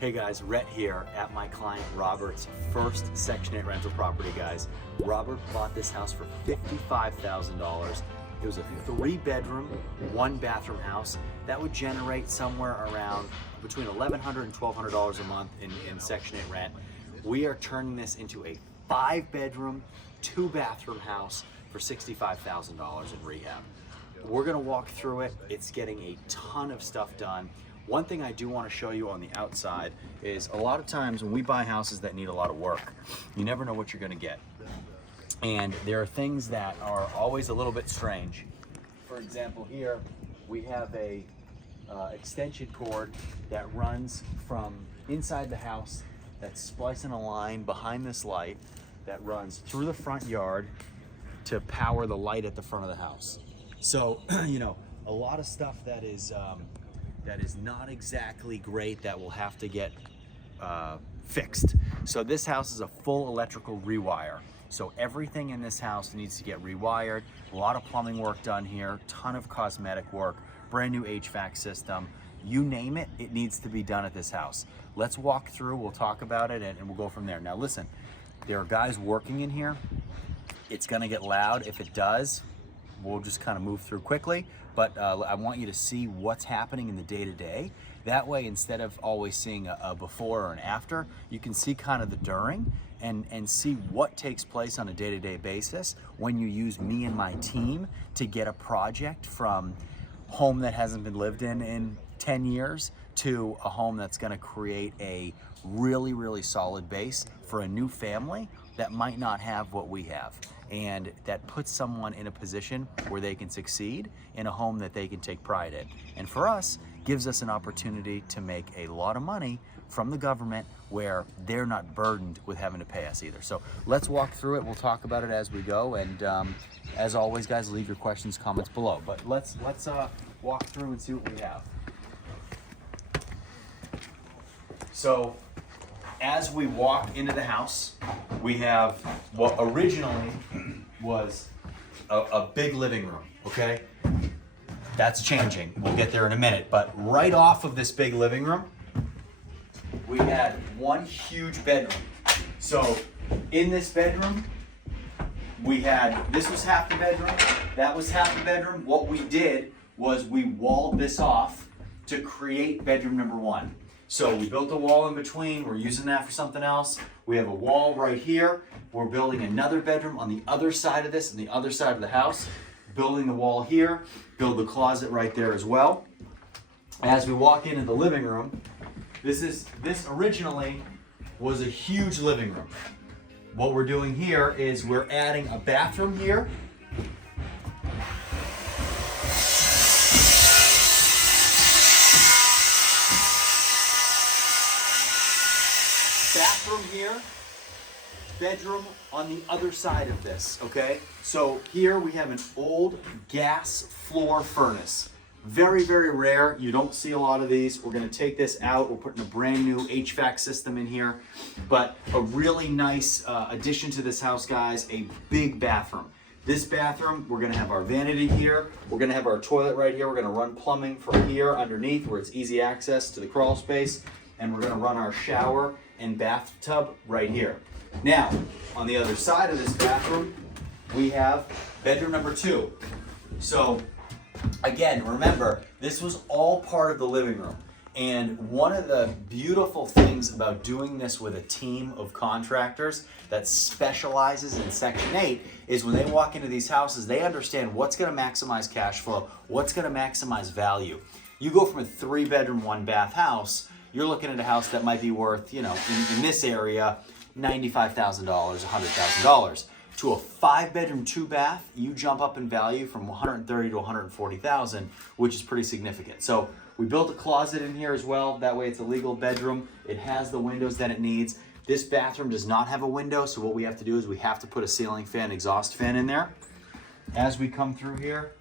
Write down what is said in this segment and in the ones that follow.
Hey guys, Rhett here at my client Robert's first Section 8 rental property, guys. Robert bought this house for $55,000. It was a 3-bedroom, 1-bathroom house that would generate somewhere around between $1,100 and $1,200 a month in Section 8 rent. We are turning this into a 5-bedroom, 2-bathroom house for $65,000 in rehab. We're gonna walk through it. It's getting a ton of stuff done. One thing I do want to show you on the outside is a lot of times when we buy houses that need a lot of work, you never know what you're going to get. And there are things that are always a little bit strange. For example, here we have a extension cord that runs from inside the house that's splicing a line behind this light that runs through the front yard to power the light at the front of the house. So, you know, a lot of stuff that is not exactly great that will have to get fixed. So this house is a full electrical rewire. So everything in this house needs to get rewired. A lot of plumbing work done here, ton of cosmetic work, brand new HVAC system. You name it, it needs to be done at this house. Let's walk through, we'll talk about it, and we'll go from there. Now listen, there are guys working in here. It's gonna get loud. If it does, we'll just kind of move through quickly. But I want you to see what's happening in the day-to-day. That way, instead of always seeing a before or an after, you can see kind of the during and see what takes place on a day-to-day basis when you use me and my team to get a project from home that hasn't been lived in 10 years to a home that's gonna create a really, really solid base for a new family that might not have what we have. And that puts someone in a position where they can succeed in a home that they can take pride in. And for us, gives us an opportunity to make a lot of money from the government where they're not burdened with having to pay us either. So let's walk through it. We'll talk about it as we go. And as always, guys, leave your questions, comments below. But let's walk through and see what we have. So as we walk into the house, we have what originally was a big living room, okay? That's changing. We'll get there in a minute. But right off of this big living room, we had one huge bedroom. So in this bedroom, this was half the bedroom, that was half the bedroom. What we did was we walled this off to create bedroom number 1. So we built a wall in between, we're using that for something else. We have a wall right here. We're building another bedroom on the other side of this, on the other side of the house. Building the wall here, build the closet right there as well. As we walk into the living room, this originally was a huge living room. What we're doing here is we're adding a bathroom here. Bathroom here, bedroom on the other side of this, okay? So here we have an old gas floor furnace. Very, very rare. You don't see a lot of these. We're gonna take this out. We're putting a brand new HVAC system in here, but a really nice addition to this house, guys, a big bathroom. This bathroom, we're gonna have our vanity here. We're gonna have our toilet right here. We're gonna run plumbing from here underneath where it's easy access to the crawl space. And we're gonna run our shower and bathtub right here. Now, on the other side of this bathroom, we have bedroom number 2. So, again, remember, this was all part of the living room. And one of the beautiful things about doing this with a team of contractors that specializes in Section 8 is when they walk into these houses, they understand what's gonna maximize cash flow, what's gonna maximize value. You go from a 3-bedroom, 1-bath house, you're looking at a house that might be worth, you know, in this area, $95,000, $100,000. To a 5-bedroom, 2-bath, you jump up in value from $130,000 to $140,000, which is pretty significant. So we built a closet in here as well. That way it's a legal bedroom. It has the windows that it needs. This bathroom does not have a window, so what we have to do is we have to put a ceiling fan, exhaust fan in there. As we come through here,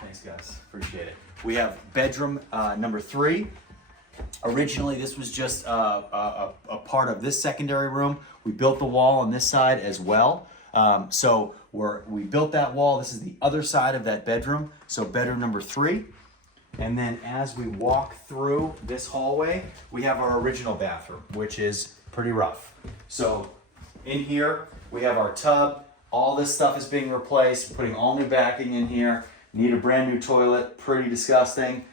thanks guys, appreciate it. We have bedroom number 3. Originally, this was just a part of this secondary room. We built the wall on this side as well. We built that wall. This is the other side of that bedroom. So bedroom number 3. And then as we walk through this hallway, we have our original bathroom, which is pretty rough. So in here, we have our tub. All this stuff is being replaced, putting all new backing in here. Need a brand new toilet, pretty disgusting.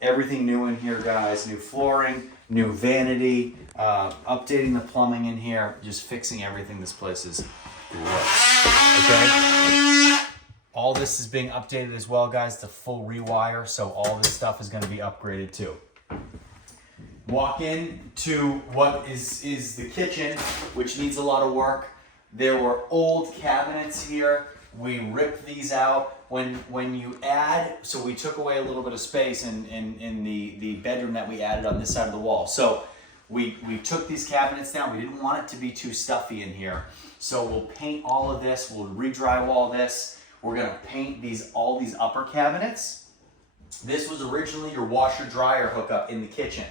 Everything new in here, guys. New flooring, new vanity, updating the plumbing in here, just fixing everything. This place is gross, okay? All this is being updated as well, guys. It's a full rewire, so all this stuff is gonna be upgraded too. Walk in to what is the kitchen, which needs a lot of work. There were old cabinets here. We ripped these out. When you add, so we took away a little bit of space in the bedroom that we added on this side of the wall. So we took these cabinets down. We didn't want it to be too stuffy in here. So we'll paint all of this. We'll re-drywall this. We're gonna paint all these upper cabinets. This was originally your washer dryer hookup in the kitchen.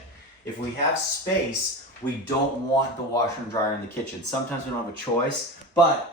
If we have space, we don't want the washer and dryer in the kitchen. Sometimes we don't have a choice, but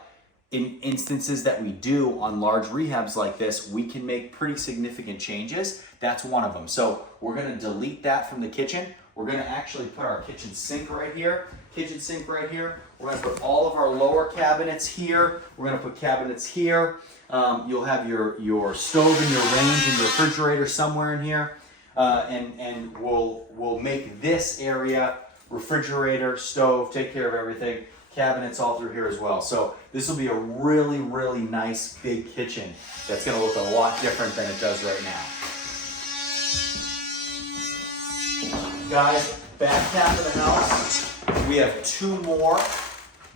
in instances that we do on large rehabs like this, we can make pretty significant changes. That's one of them. So we're gonna delete that from the kitchen. We're gonna actually put our kitchen sink right here. We're gonna put all of our lower cabinets here. We're gonna put cabinets here. You'll have your stove and your range and your refrigerator somewhere in here. And we'll make this area refrigerator, stove, take care of everything. Cabinets all through here as well. So this will be a really, really nice big kitchen that's gonna look a lot different than it does right now. Guys, back half of the house, we have 2 more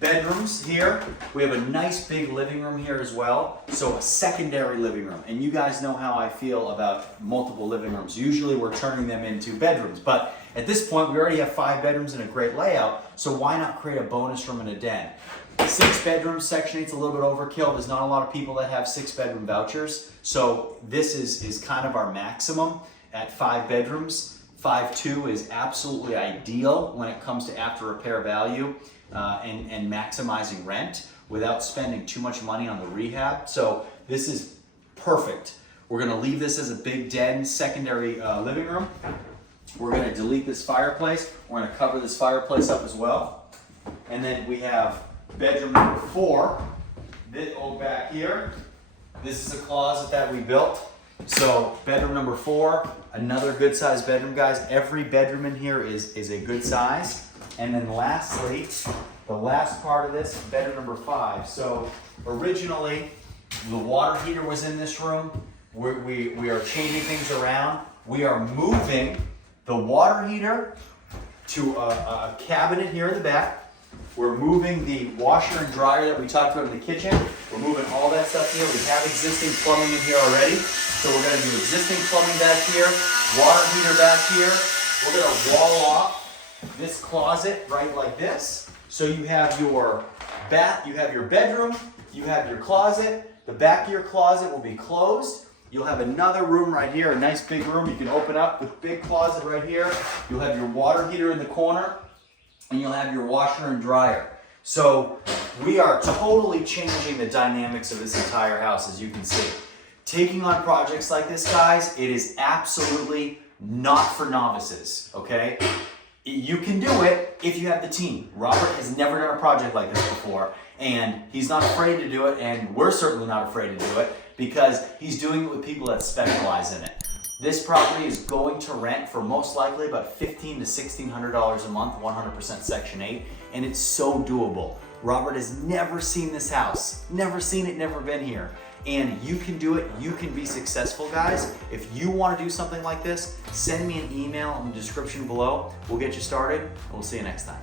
bedrooms here. We have a nice big living room here as well. So a secondary living room. And you guys know how I feel about multiple living rooms. Usually we're turning them into bedrooms, but at this point we already have 5 bedrooms and a great layout. So why not create a bonus room and a den? 6 bedrooms, Section 8's a little bit overkill. There's not a lot of people that have 6-bedroom vouchers. So this is kind of our maximum at 5 bedrooms. 5.2 is absolutely ideal when it comes to after repair value and maximizing rent without spending too much money on the rehab. So this is perfect. We're gonna leave this as a big den, secondary living room. We're gonna delete this fireplace. We're gonna cover this fireplace up as well. And then we have bedroom number 4, this old back here. This is a closet that we built. So bedroom number 4, another good sized bedroom, guys. Every bedroom in here is a good size. And then lastly, the last part of this, bedroom number 5. So originally, the water heater was in this room. We are changing things around. We are moving the water heater to a cabinet here in the back. We're moving the washer and dryer that we talked about in the kitchen. We're moving all that stuff here. We have existing plumbing in here already. So we're gonna do existing plumbing back here, water heater back here. We're gonna wall off this closet right like this. So you have your you have your bedroom, you have your closet. The back of your closet will be closed. You'll have another room right here, a nice big room you can open up with big closet right here. You'll have your water heater in the corner, and you'll have your washer and dryer. So we are totally changing the dynamics of this entire house, as you can see. Taking on projects like this, guys, it is absolutely not for novices, okay? You can do it if you have the team. Robert has never done a project like this before, and he's not afraid to do it, and we're certainly not afraid to do it because he's doing it with people that specialize in it. This property is going to rent for most likely about $1,500 to $1,600 a month, 100% Section 8, and it's so doable. Robert has never seen this house, never seen it, never been here. And you can do it, you can be successful, guys. If you want to do something like this, send me an email in the description below. We'll get you started, and we'll see you next time.